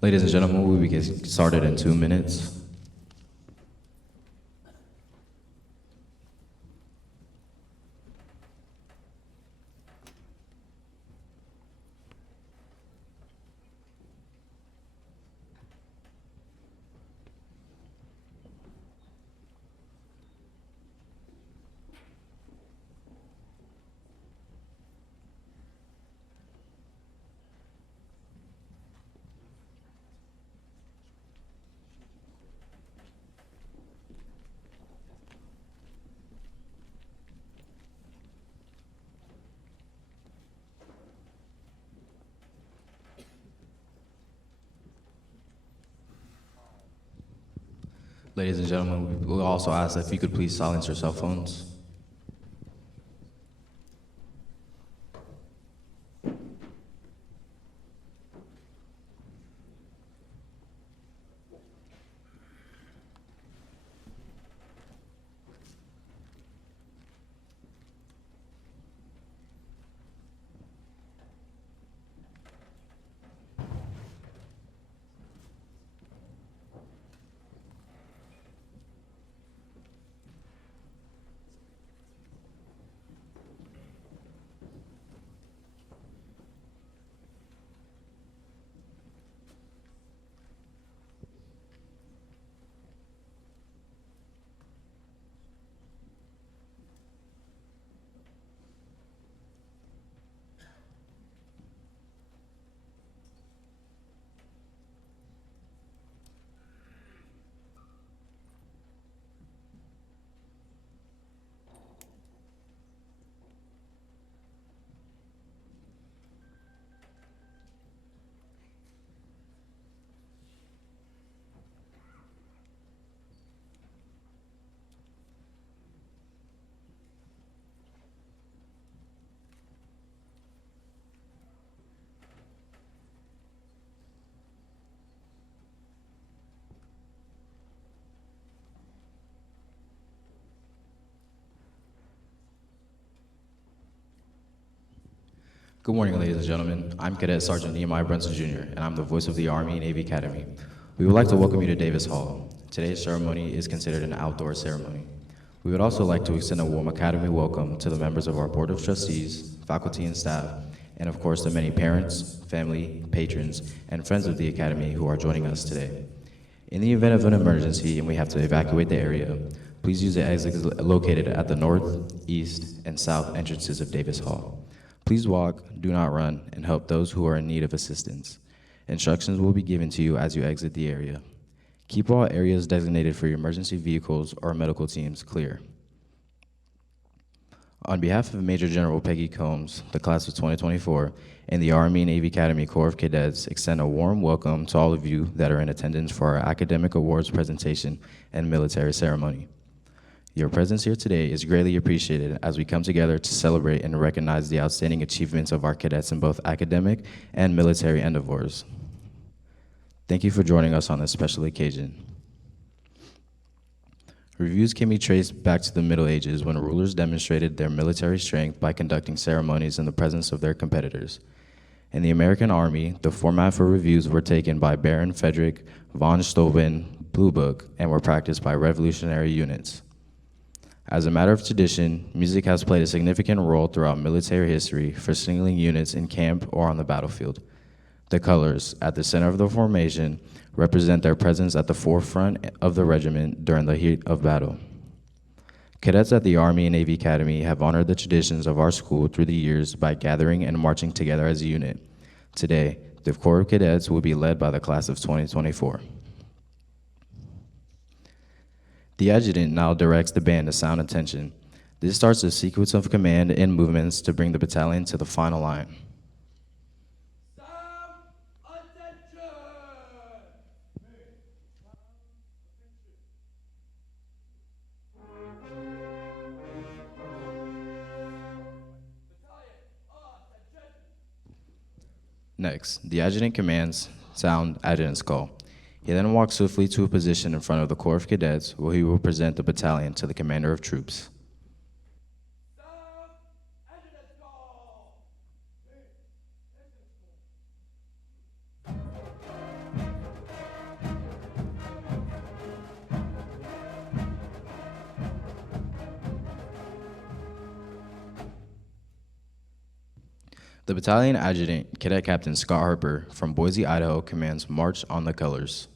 Ladies and gentlemen, we will get started in 2 minutes. Ladies and gentlemen, we will also ask that if you could please silence your cell phones. Good morning, ladies and gentlemen. I'm Cadet Sergeant Nehemiah Brunson Jr., and I'm the voice of the Army Navy Academy. We would like to welcome you to Davis Hall. Today's ceremony is considered an outdoor ceremony. We would also like to extend a warm Academy welcome to the members of our Board of Trustees, faculty and staff, and of course the many parents, family, patrons, and friends of the Academy who are joining us today. In the event of an emergency and we have to evacuate the area, please use the exits located at the north, east, and south entrances of Davis Hall. Please walk, do not run, and help those who are in need of assistance. Instructions will be given to you as you exit the area. Keep all areas designated for your emergency vehicles or medical teams clear. On behalf of Major General Peggy Combs, the class of 2024, and the Army Navy Academy Corps of Cadets, extend a warm welcome to all of you that are in attendance for our academic awards presentation and military ceremony. Your presence here today is greatly appreciated as we come together to celebrate and recognize the outstanding achievements of our cadets in both academic and military endeavors. Thank you for joining us on this special occasion. Reviews can be traced back to the Middle Ages when rulers demonstrated their military strength by conducting ceremonies in the presence of their competitors. In the American Army, the format for reviews were taken by Baron Frederick von Steuben Blue Book and were practiced by revolutionary units. As a matter of tradition, music has played a significant role throughout military history for signaling units in camp or on the battlefield. The colors at the center of the formation represent their presence at the forefront of the regiment during the heat of battle. Cadets at the Army and Navy Academy have honored the traditions of our school through the years by gathering and marching together as a unit. Today, the Corps of Cadets will be led by the class of 2024. The adjutant now directs the band to sound attention. This starts a sequence of command and movements to bring the battalion to the final line. Sound attention! Next, the adjutant commands, sound adjutant's call. He then walks swiftly to a position in front of the Corps of Cadets where he will present the battalion to the commander of troops. Sound adjutant's call! The battalion adjutant, Cadet Captain Scott Harper from Boise, Idaho, commands March on the Colors.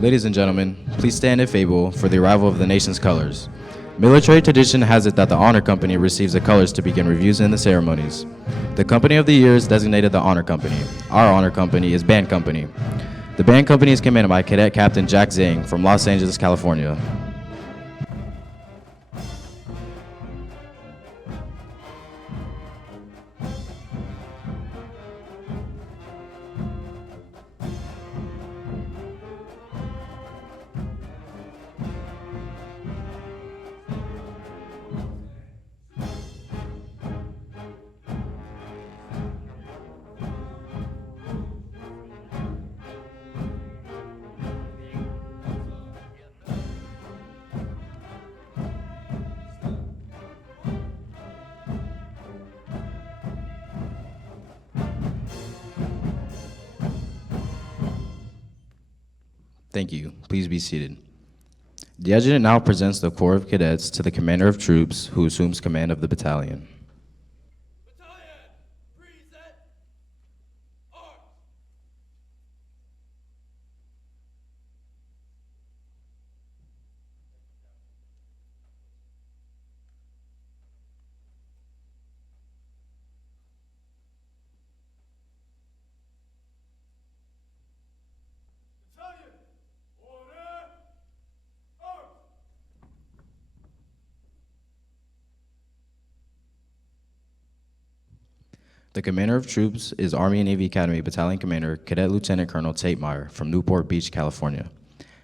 Ladies and gentlemen, please stand if able for the arrival of the nation's colors. Military tradition has it that the Honor Company receives the colors to begin reviews and the ceremonies. The Company of the Year is designated the Honor Company. Our Honor Company is Band Company. The Band Company is commanded by Cadet Captain Jack Zhang from Los Angeles, California. Thank you. Please be seated. The adjutant now presents the Corps of Cadets to the Commander of Troops, who assumes command of the battalion. Battalion, present arms. Battalion, order, arms. The Commander of Troops is Army and Navy Academy Battalion Commander Cadet Lieutenant Colonel Tate Meyer from Newport Beach, California.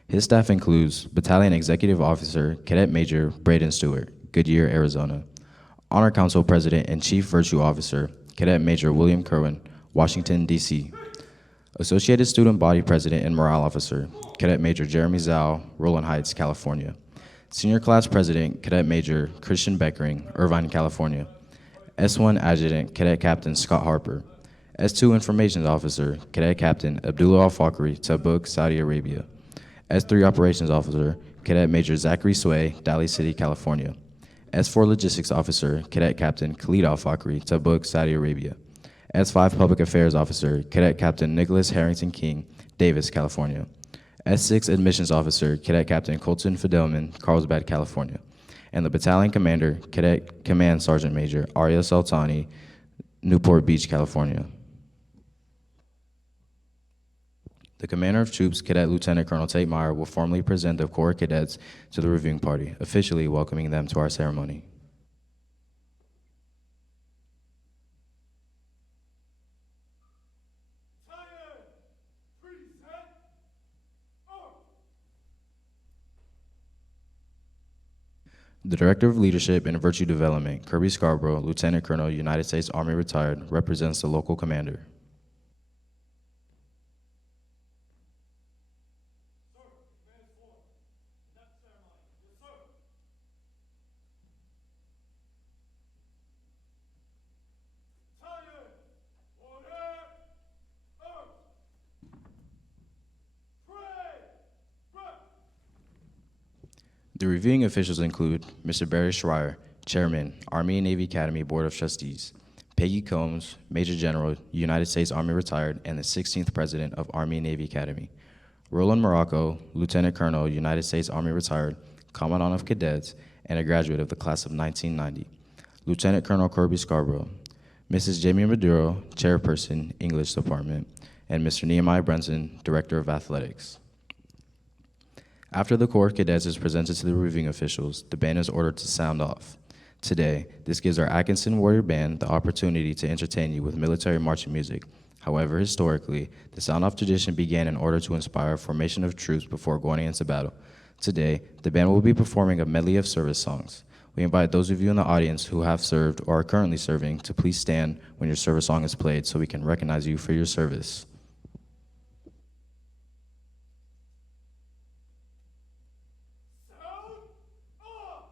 His staff includes Battalion Executive Officer Cadet Major Braden Stewart, Goodyear, Arizona. Honor Council President and Chief Virtue Officer Cadet Major William Kerwin, Washington, D.C. Associated Student Body President and Morale Officer Cadet Major Jeremy Zhao, Rowland Heights, California. Senior Class President Cadet Major Christian Beckering, Irvine, California. S1 Adjutant Cadet Captain Scott Harper. S2 Information Officer Cadet Captain Abdullah Al-Fakri, Tabuk, Saudi Arabia. S3 Operations Officer Cadet Major Zachary Sway, Daly City, California. S4 Logistics Officer Cadet Captain Khalid Al-Fakri, Tabuk, Saudi Arabia. S5 Public Affairs Officer Cadet Captain Nicholas Harrington King, Davis, California. S6 Admissions Officer Cadet Captain Colton Fidelman, Carlsbad, California. And the Battalion Commander, Cadet Command Sergeant Major Arya Sultani, Newport Beach, California. The Commander of Troops, Cadet Lieutenant Colonel Tate Meyer, will formally present the Corps Cadets to the reviewing party, officially welcoming them to our ceremony. Battalion, present arms. The Director of Leadership and Virtue Development, Kirby Scarborough, Lieutenant Colonel, United States Army Retired, represents the local commander. Sir, command form. Next ceremony. Yes, sir. Battalion, order, arms. Pray, run. The reviewing officials include Mr. Barry Schreier, Chairman, Army and Navy Academy Board of Trustees, Peggy Combs, Major General, United States Army Retired, and the 16th President of Army and Navy Academy, Roland Morocco, Lieutenant Colonel, United States Army Retired, Commandant of Cadets, and a graduate of the class of 1990, Lieutenant Colonel Kirby Scarborough, Mrs. Jamie Maduro, Chairperson, English Department, and Mr. Nehemiah Brunson, Director of Athletics. After the Corps of Cadets is presented to the reviewing officials, the band is ordered to sound off. Today, this gives our Atkinson Warrior Band the opportunity to entertain you with military marching music. However, historically, the sound-off tradition began in order to inspire formation of troops before going into battle. Today, the band will be performing a medley of service songs. We invite those of you in the audience who have served or are currently serving to please stand when your service song is played so we can recognize you for your service. Sound off.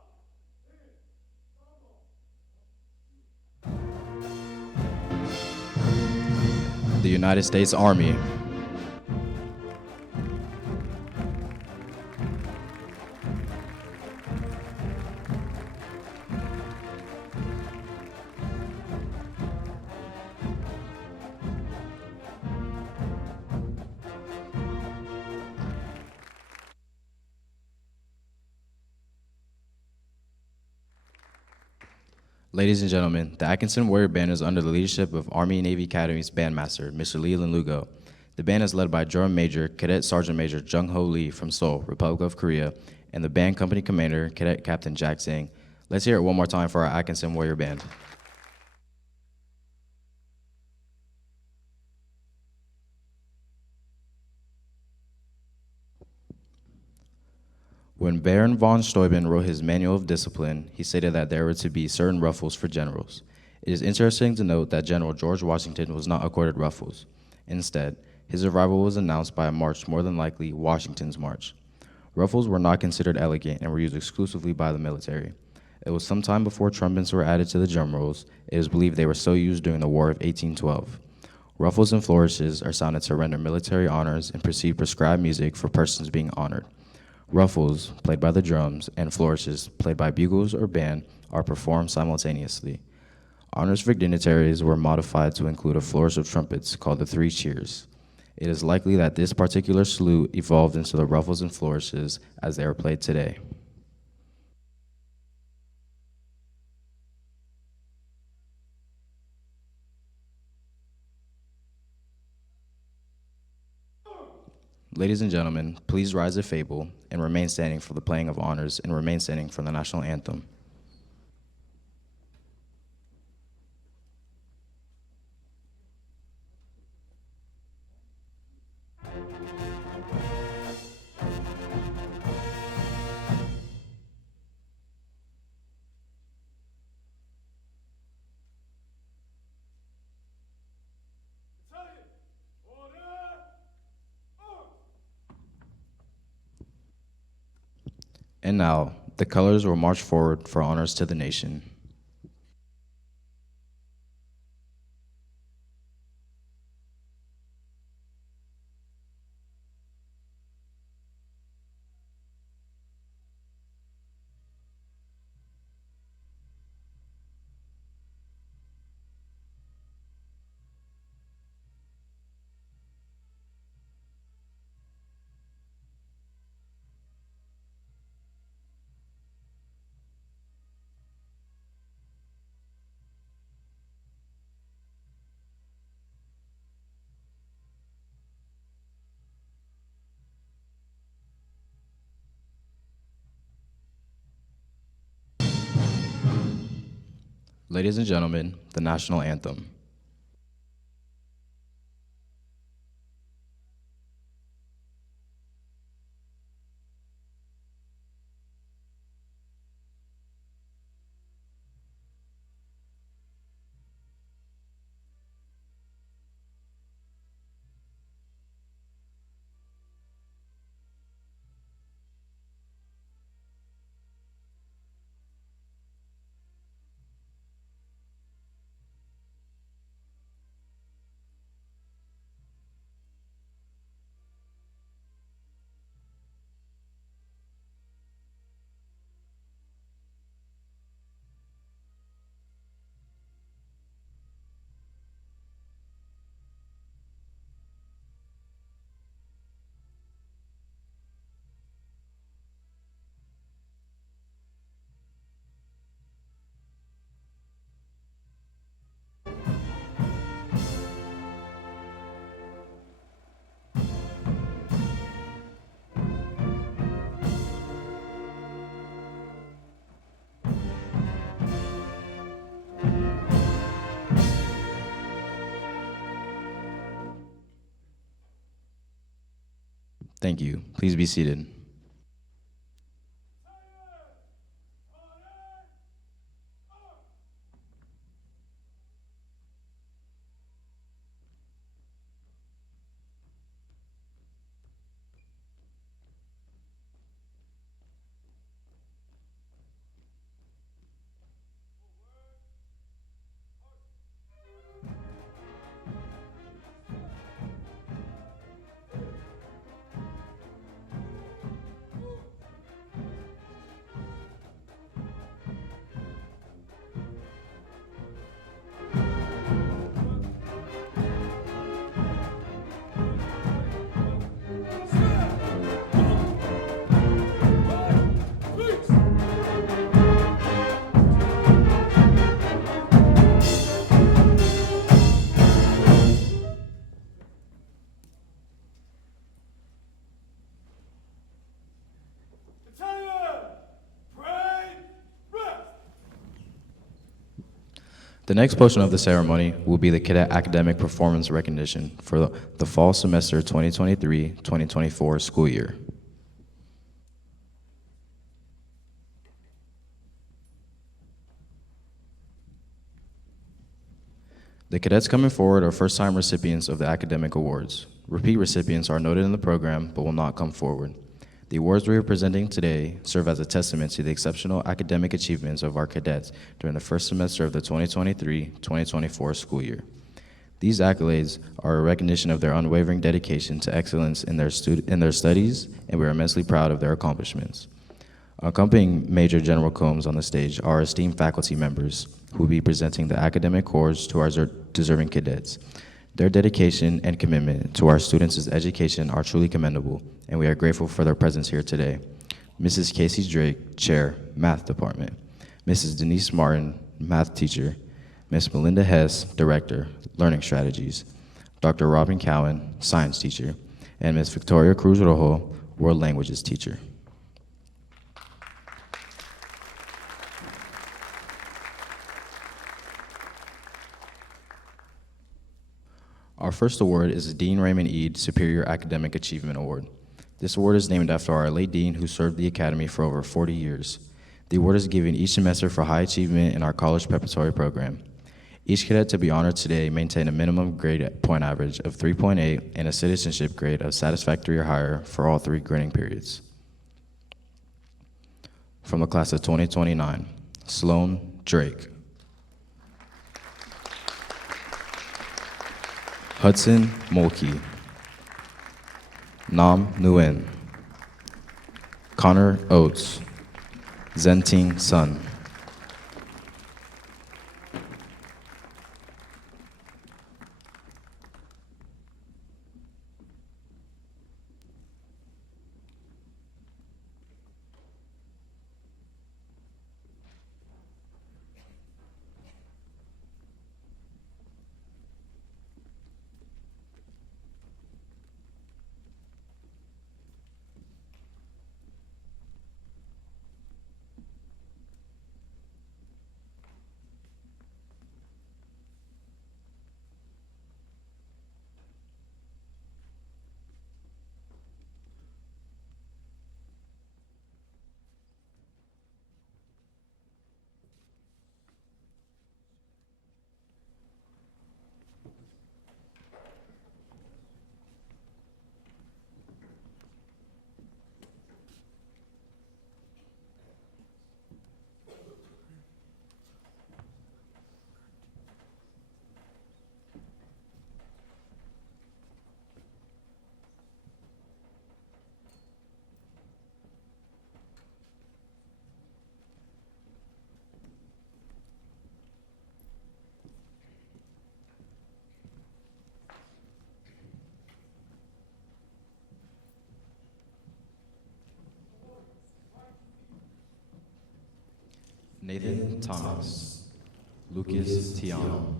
The United States Army. Ladies and gentlemen, the Atkinson Warrior Band is under the leadership of Army and Navy Academy's bandmaster, Mr. Leland Lugo. The band is led by Drum Major, Cadet Sergeant Major Jung Ho Lee from Seoul, Republic of Korea, and the band company commander, Cadet Captain Jack Zhang. Let's hear it one more time for our Atkinson Warrior Band. When Baron von Steuben wrote his Manual of Discipline, he stated that there were to be certain ruffles for generals. It is interesting to note that General George Washington was not accorded ruffles. Instead, his arrival was announced by a march more than likely Washington's March. Ruffles were not considered elegant and were used exclusively by the military. It was some time before trumpets were added to the drum rolls. It is believed they were so used during the War of 1812. Ruffles and flourishes are sounded to render military honors and precede prescribed music for persons being honored. Ruffles, played by the drums, and flourishes, played by bugles or band, are performed simultaneously. Honors for dignitaries were modified to include a flourish of trumpets called the Three Cheers. It is likely that this particular salute evolved into the ruffles and flourishes as they are played today. Ladies and gentlemen, please rise if able and remain standing for the playing of honors and remain standing for the national anthem. Battalion, order, arm. And now, the colors will march forward for honors to the nation. Ladies and gentlemen, the national anthem. Thank you. Please be seated. The next portion of the ceremony will be the cadet academic performance recognition for the fall semester 2023-2024 school year. The cadets coming forward are first-time recipients of the academic awards. Repeat recipients are noted in the program but will not come forward. The awards we are presenting today serve as a testament to the exceptional academic achievements of our cadets during the first semester of the 2023-2024 school year. These accolades are a recognition of their unwavering dedication to excellence in their studies, and we are immensely proud of their accomplishments. Accompanying Major General Combs on the stage are esteemed faculty members who will be presenting the academic awards to our deserving cadets. Their dedication and commitment to our students' education are truly commendable, and we are grateful for their presence here today. Mrs. Casey Drake, Chair, Math Department. Mrs. Denise Martin, Math Teacher. Ms. Melinda Hess, Director, Learning Strategies. Dr. Robin Cowan, Science Teacher. And Ms. Victoria Cruz Rojo, World Languages Teacher. Our first award is the Dean Raymond Eade Superior Academic Achievement Award. This award is named after our late dean who served the Academy for over 40 years. The award is given each semester for high achievement in our college preparatory program. Each cadet to be honored today maintained a minimum grade point average of 3.8 and a citizenship grade of satisfactory or higher for all 3 grading periods. From the class of 2029, Sloan Drake. Hudson Mulkey. Nam Nguyen. Connor Oates. Zenting Sun. Nathan Thomas. Lucas Tiano.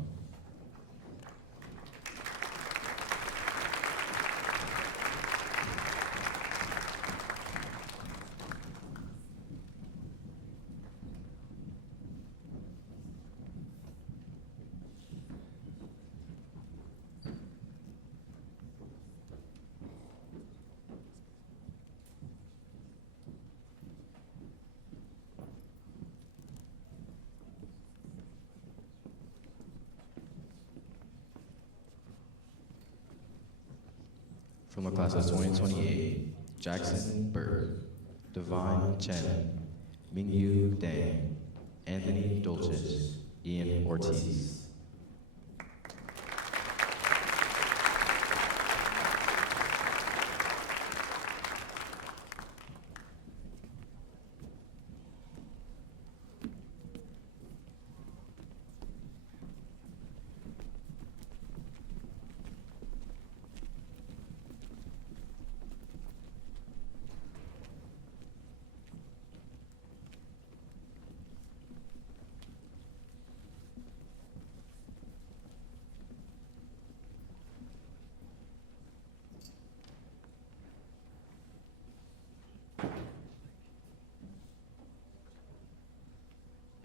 From the class of 2028, Jackson Burke, Divine Chen, Mingyu Dang, Anthony Dolces, Ian Ortiz.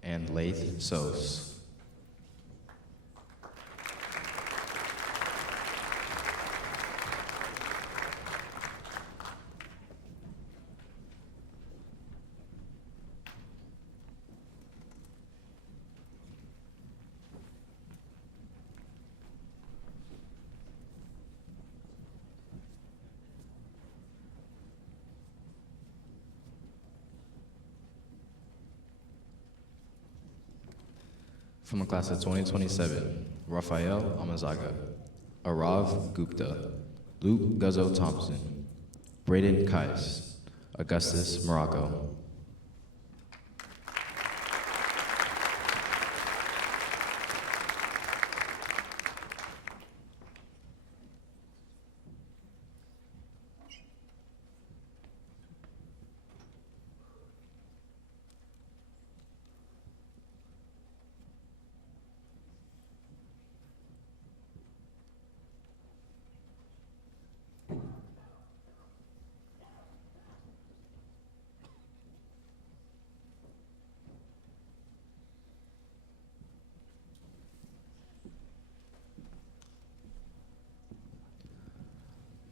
And Lath Sos. From the class of 2027, Rafael Amazaga, Arav Gupta, Luke Guzzo Thompson, Braden Kais, Augustus Morocco.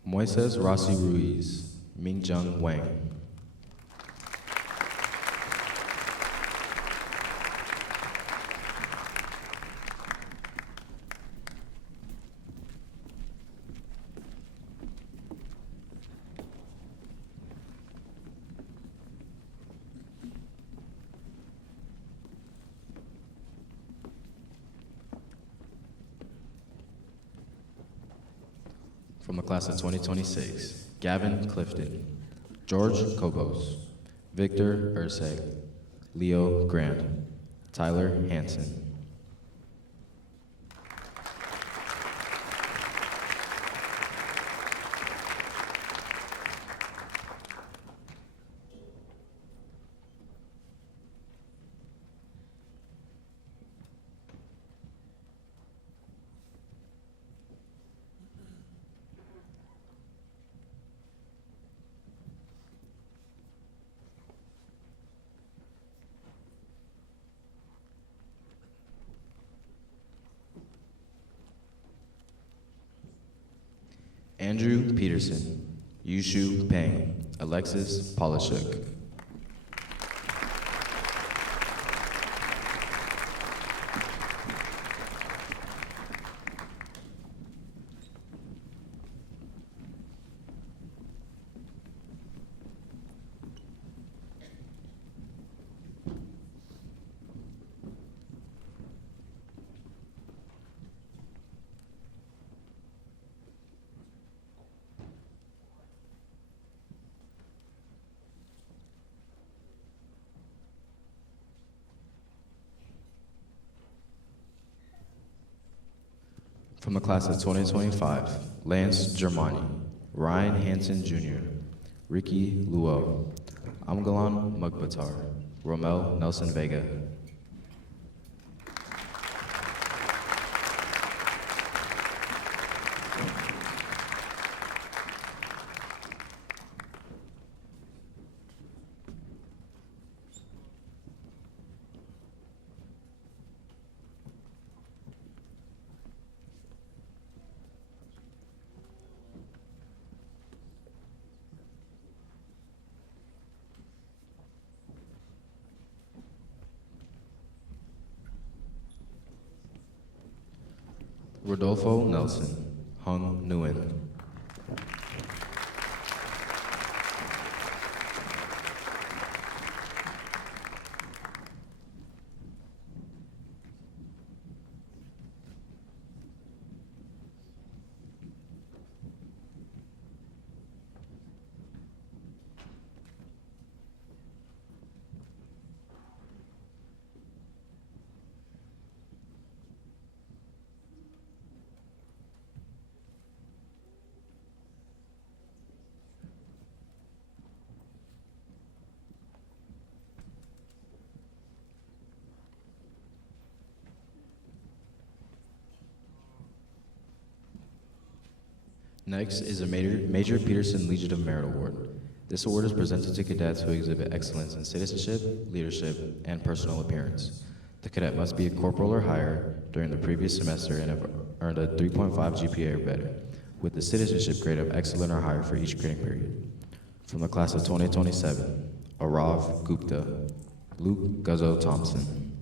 Moises Rossi Ruiz, Mingjung Wang. From the class of 2026, Gavin Clifton, George Kobos, Victor Urseg, Leo Grant, Tyler Hansen. Andrew Peterson, Yushu Peng, Alexis Polishuk. From the class of 2025, Lance Germani, Ryan Hansen Jr., Ricky Luo, Amgalan Mugbatar, Romel Nelson Vega. Rodolfo Nelson, Hung Nguyen. Next is a Major Peterson Legion of Merit Award. This award is presented to cadets who exhibit excellence in citizenship, leadership, and personal appearance. The cadet must be a corporal or higher during the previous semester and have earned a 3.5 GPA or better, with the citizenship grade of excellent or higher for each grading period. From the class of 2027, Arav Gupta, Luke Guzzo Thompson.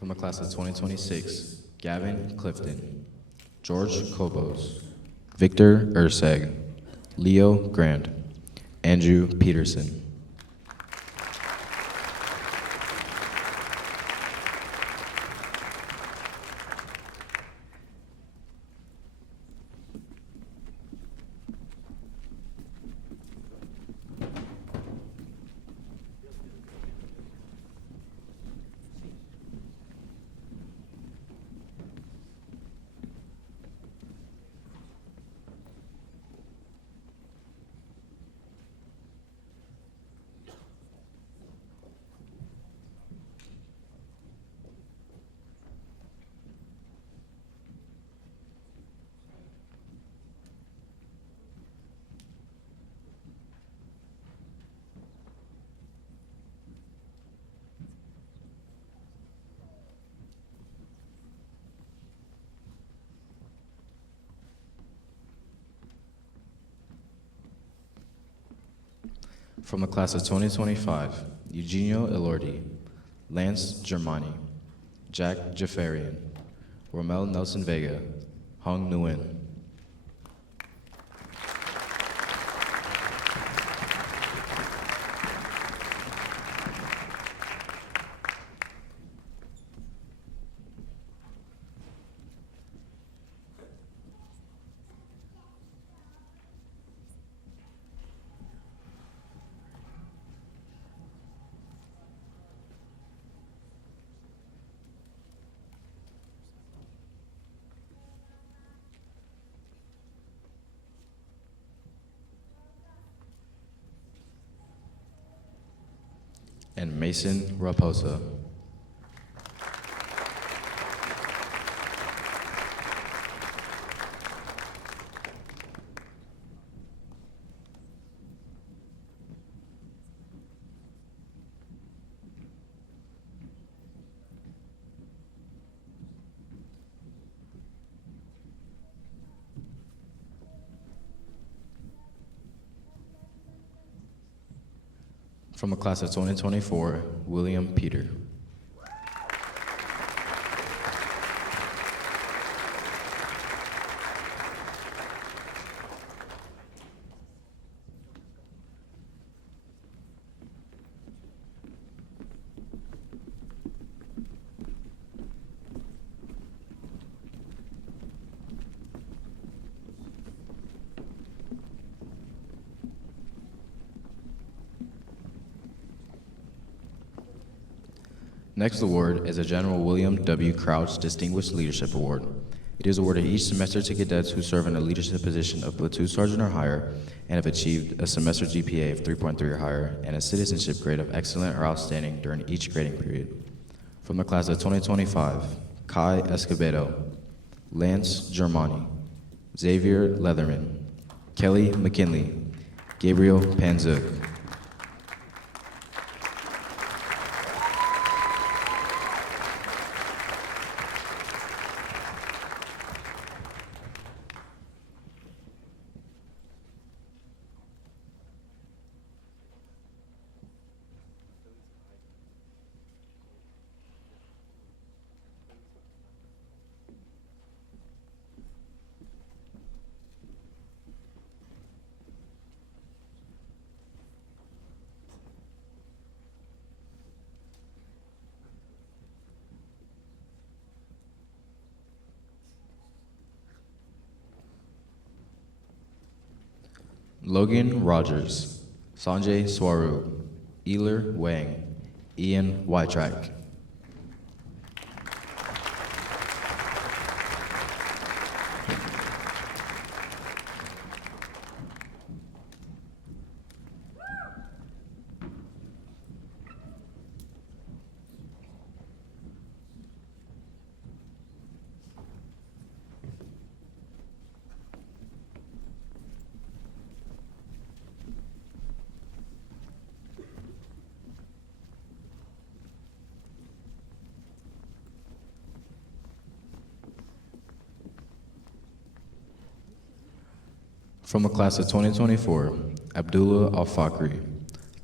From the class of 2026, Gavin Clifton, George Kobos, Victor Urseg, Leo Grant, Andrew Peterson. From the class of 2025, Eugenio Elordi, Lance Germani, Jack Jafarian, Romel Nelson Vega, Hong Nguyen. And Mason Raposa. From the class of 2024, William Peter. Next award is a General William W. Crouch Distinguished Leadership Award. It is awarded each semester to cadets who serve in a leadership position of platoon sergeant or higher and have achieved a semester GPA of 3.3 or higher and a citizenship grade of excellent or outstanding during each grading period. From the class of 2025, Kai Escobedo, Lance Germani, Xavier Leatherman, Kelly McKinley, Gabriel Panzuk. Logan Rogers, Sanjay Swaru, Eler Wang, Ian Wytrack. From the class of 2024, Abdullah Al-Fakri,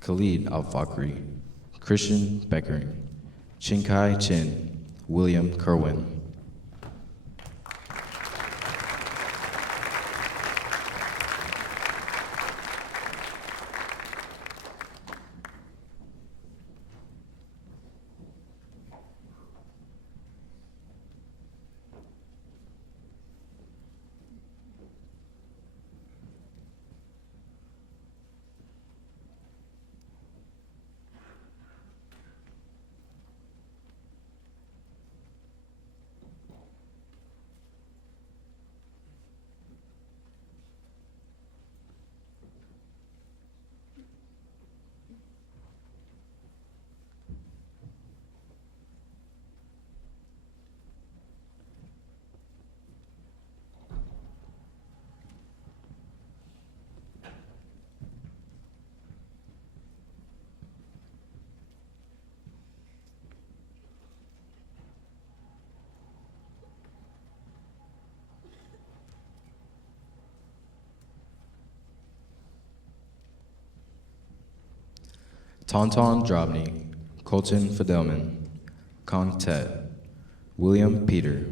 Khalid Al-Fakri, Christian Beckering, Chinkai Chin, William Kerwin. Tauntaun Drobny, Colton Fidelman, Kong Tet, William Peter,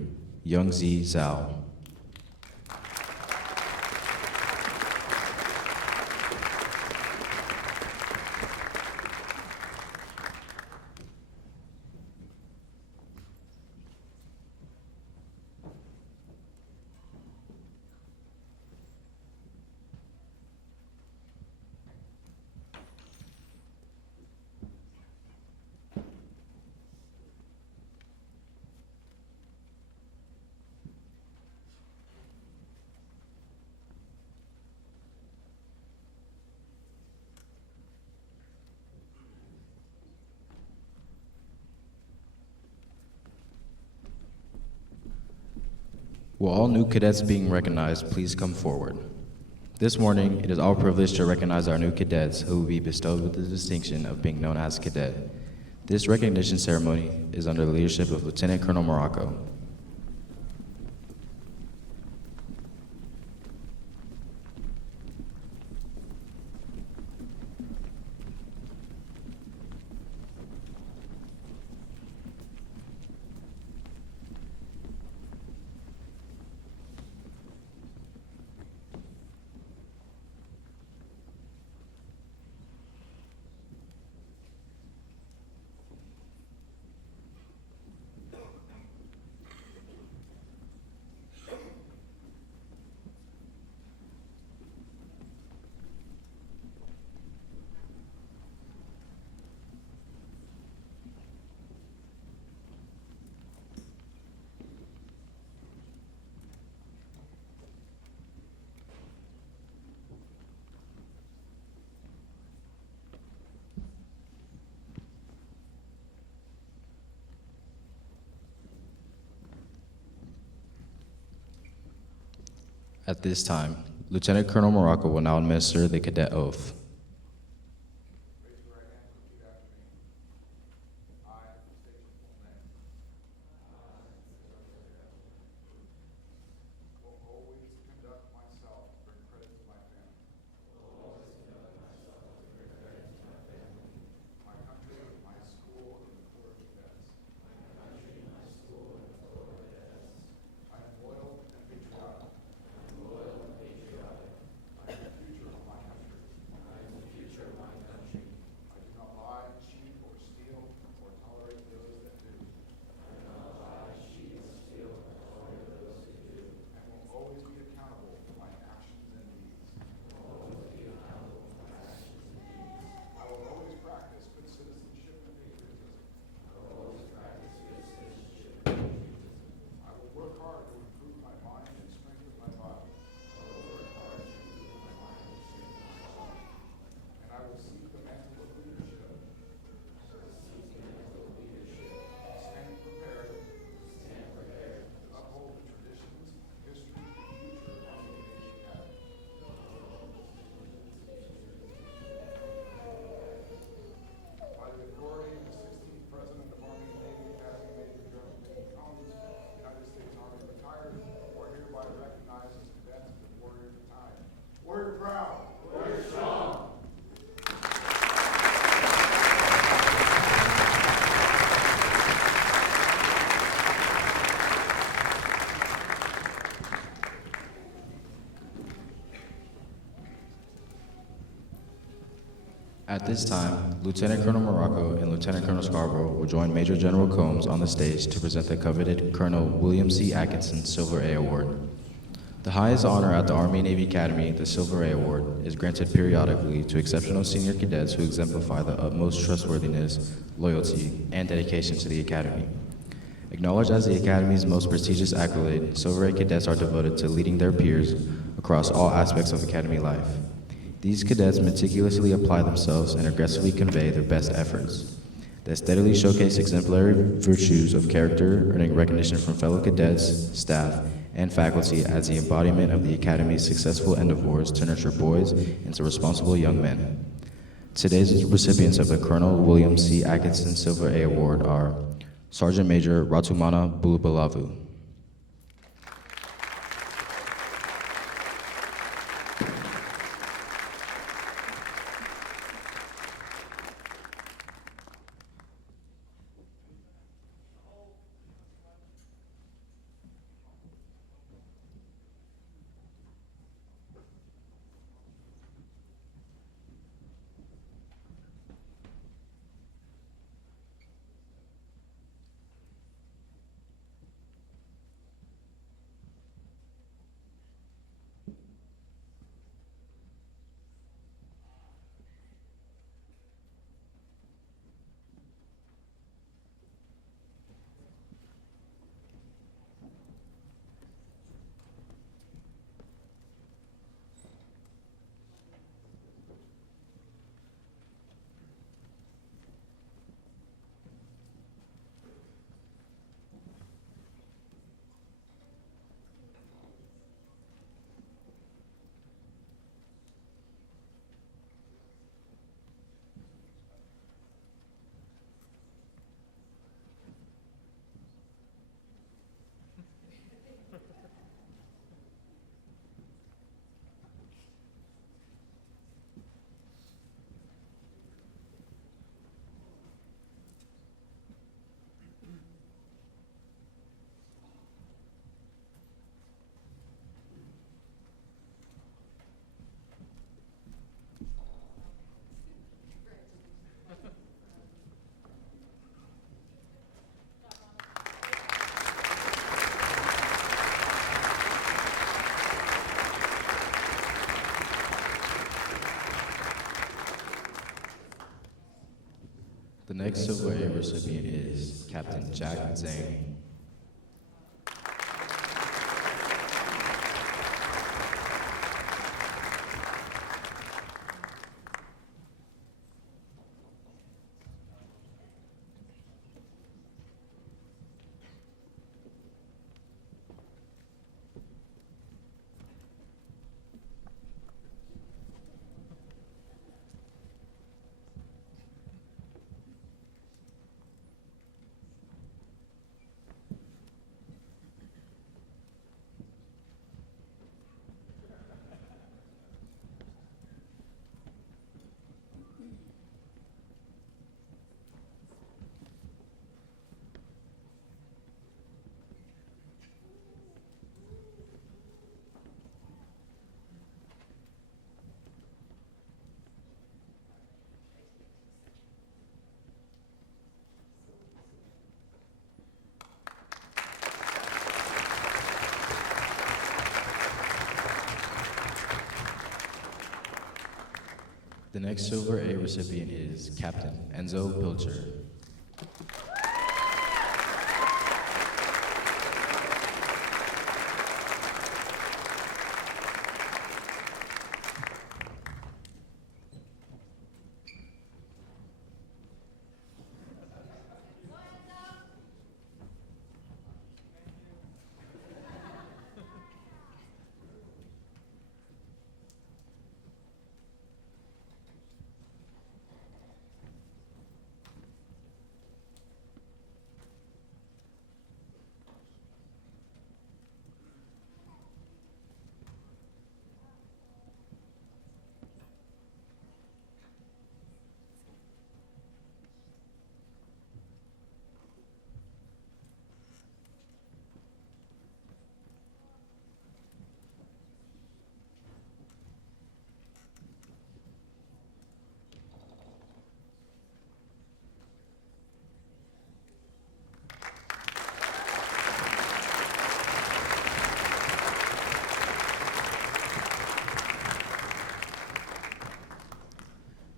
Youngzi Zhao. Will all new cadets being recognized please come forward? This morning, it is our privilege to recognize our new cadets who will be bestowed with the distinction of being known as cadet. This recognition ceremony is under the leadership of Lieutenant Colonel Morocco. At this time, Lieutenant Colonel Morocco will now administer the cadet oath. Raise your right hand and repeat after me. I state your full name. Will always conduct myself to bring credit to my family. My country, my school, and the Corps of Cadets. I am loyal and patriotic. I am the future of my country. I At this time, Lieutenant Colonel Morocco and Lieutenant Colonel Scarborough will join Major General Combs on the stage to present the coveted Colonel William C. Atkinson Silver A Award. The highest honor at the Army and Navy Academy, the Silver A Award, is granted periodically to exceptional senior cadets who exemplify the utmost trustworthiness, loyalty, and dedication to the Academy. Acknowledged as the Academy's most prestigious accolade, Silver A cadets are devoted to leading their peers across all aspects of Academy life. These cadets meticulously apply themselves and aggressively convey their best efforts. They steadily showcase exemplary virtues of character, earning recognition from fellow cadets, staff, and faculty as the embodiment of the Academy's successful endeavors to nurture boys into responsible young men. Today's recipients of the Colonel William C. Atkinson Silver A Award are Sergeant Major Ratumana Bulubalavu. The next Silver A recipient is Captain Jack Zhang. The next Silver A recipient is Captain Enzo Pilcher.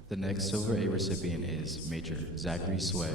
The next Silver A recipient is Major Zachary Sway.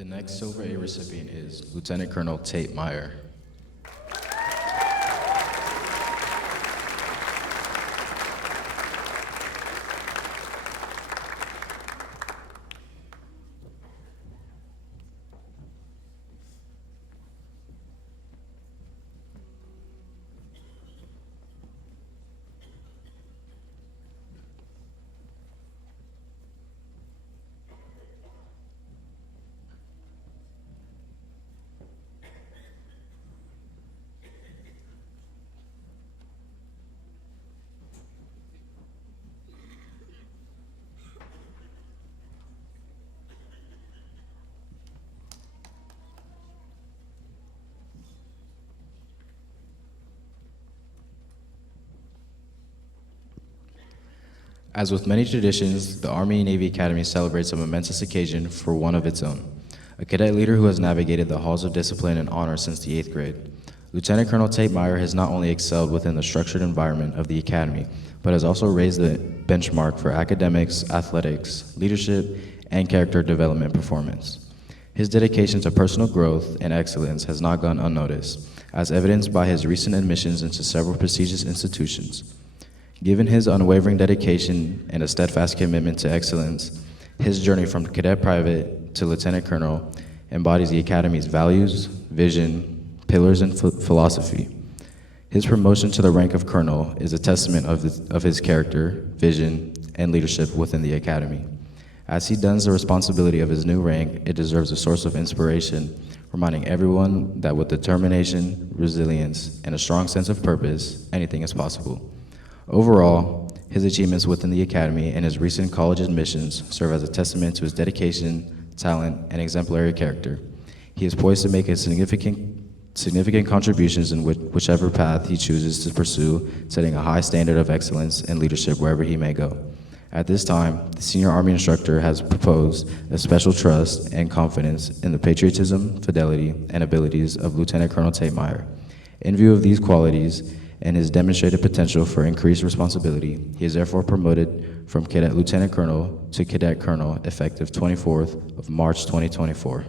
The next Silver A recipient is Lieutenant Colonel Tate Meyer. As with many traditions, the Army and Navy Academy celebrates a momentous occasion for one of its own, a cadet leader who has navigated the halls of discipline and honor since the 8th grade. Lieutenant Colonel Tate Meyer has not only excelled within the structured environment of the Academy, but has also raised the benchmark for academics, athletics, leadership, and character development performance. His dedication to personal growth and excellence has not gone unnoticed, as evidenced by his recent admissions into several prestigious institutions. Given his unwavering dedication and a steadfast commitment to excellence, his journey from cadet private to lieutenant colonel embodies the Academy's values, vision, pillars, and philosophy. His promotion to the rank of colonel is a testament of his character, vision, and leadership within the Academy. As he dons the responsibility of his new rank, it deserves a source of inspiration, reminding everyone that with determination, resilience, and a strong sense of purpose, anything is possible. Overall, his achievements within the Academy and his recent college admissions serve as a testament to his dedication, talent, and exemplary character. He is poised to make a significant contributions in whichever path he chooses to pursue, setting a high standard of excellence and leadership wherever he may go. At this time, the senior Army instructor has proposed a special trust and confidence in the patriotism, fidelity, and abilities of Lieutenant Colonel Tate Meyer. In view of these qualities, and his demonstrated potential for increased responsibility, he is therefore promoted from Cadet Lieutenant Colonel to Cadet Colonel effective 24th of March 2024.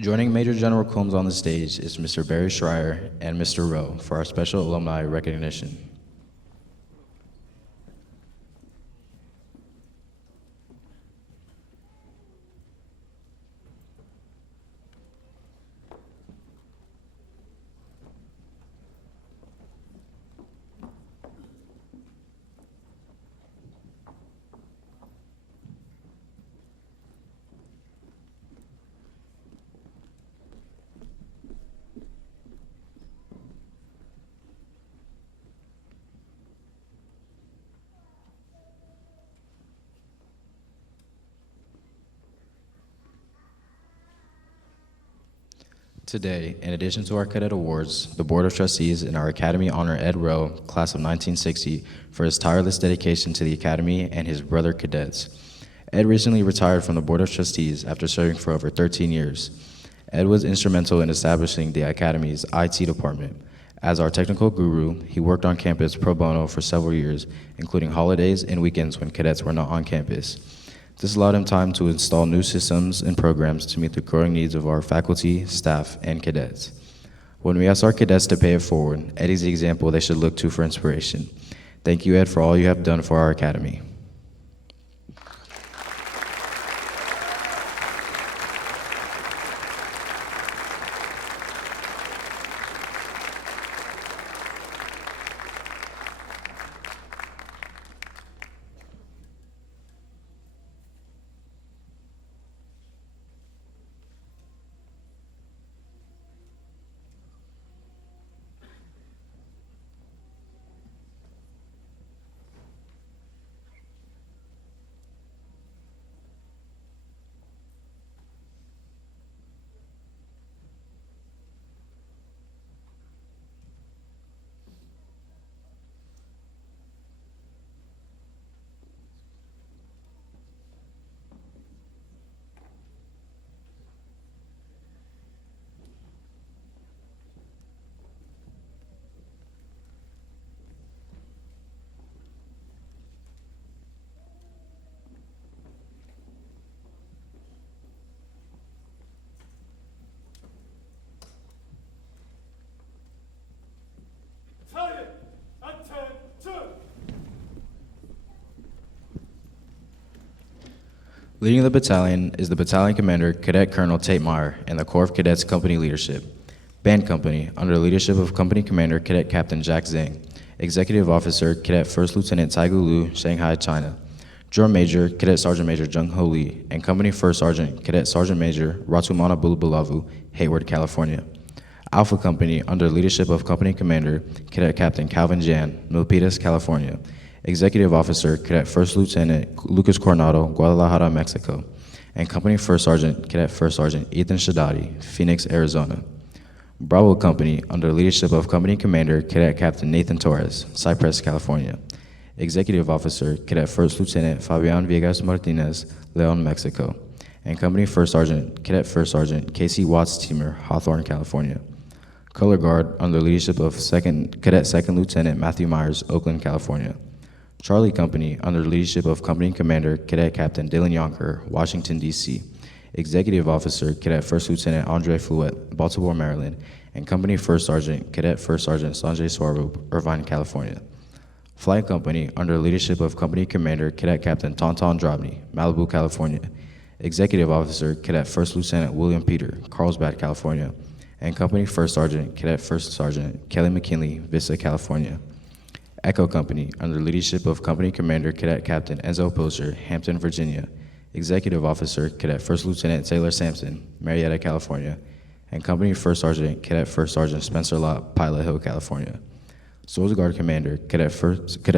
Joining Major General Combs on the stage is Mr. Barry Schreier and Mr. Rowe for our special alumni recognition. Today, in addition to our cadet awards, the Board of Trustees and our Academy honor Ed Rowe, class of 1960, for his tireless dedication to the Academy and his brother cadets. Ed recently retired from the Board of Trustees after serving for over 13 years. Ed was instrumental in establishing the Academy's IT department. As our technical guru, he worked on campus pro bono for several years, including holidays and weekends when cadets were not on campus. This allowed him time to install new systems and programs to meet the growing needs of our faculty, staff, and cadets. When we ask our cadets to pay it forward, Eddie's the example they should look to for inspiration. Thank you, Ed, for all you have done for our Academy. Battalion, attention! Leading the battalion is the battalion commander, Cadet Colonel Tate Meyer, and the Corps of Cadets Company leadership. Band Company, under the leadership of Company Commander Cadet Captain Jack Zhang. Executive Officer, Cadet First Lieutenant Taigu Lu, Shanghai, China. Drum Major, Cadet Sergeant Major Jung Ho Lee, and Company First Sergeant, Cadet Sergeant Major Ratumana Bulubulavu, Hayward, California. Alpha Company, under the leadership of Company Commander, Cadet Captain Calvin Jan, Milpitas, California. Executive Officer, Cadet First Lieutenant Lucas Coronado, Guadalajara, Mexico. And Company First Sergeant, Cadet First Sergeant Ethan Shadadi, Phoenix, Arizona. Bravo Company, under the leadership of Company Commander, Cadet Captain Nathan Torres, Cypress, California. Executive Officer, Cadet First Lieutenant Fabian Viegas Martinez, Leon, Mexico. And Company First Sergeant, Cadet First Sergeant Casey Watts Teamer, Hawthorne, California. Color Guard, under the leadership of Cadet Second Lieutenant Matthew Myers, Oakland, California. Charlie Company, under the leadership of Company Commander, Cadet Captain Dylan Yonker, Washington, D.C. Executive Officer, Cadet First Lieutenant Andre Fluet, Baltimore, Maryland. And Company First Sergeant, Cadet First Sergeant Sanjay Swaroop, Irvine, California. Flight Company, under the leadership of Company Commander, Cadet Captain Tauntaun Drobny, Malibu, California. Executive Officer, Cadet First Lieutenant William Peter, Carlsbad, California. And Company First Sergeant, Cadet First Sergeant Kelly McKinley, Vista, California. Echo Company, under the leadership of Company Commander, Cadet Captain Enzo Pilcher, Hampton, Virginia. Executive Officer, Cadet First Lieutenant Taylor Sampson, Marietta, California. And Company First Sergeant, Cadet First Sergeant Spencer Lott, Pilot Hill, California. Soldier Guard Commander, Cadet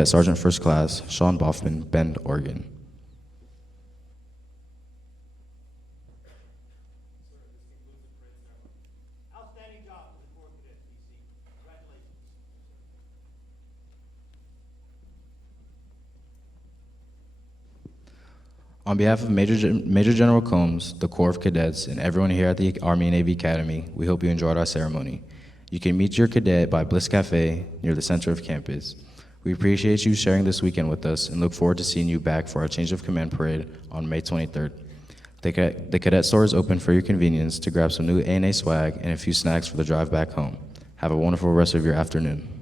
Sergeant First Class Sean Boffman, Bend, Oregon. Outstanding job to the Corps of Cadets, DC. Congratulations. On behalf of Major General Combs, the Corps of Cadets, and everyone here at the Army and Navy Academy, we hope you enjoyed our ceremony. You can meet your cadet by Bliss Cafe near the center of campus. We appreciate you sharing this weekend with us and look forward to seeing you back for our Change of Command parade on May 23rd. The cadet store is open for your convenience to grab some new ANA swag and a few snacks for the drive back home. Have a wonderful rest of your afternoon.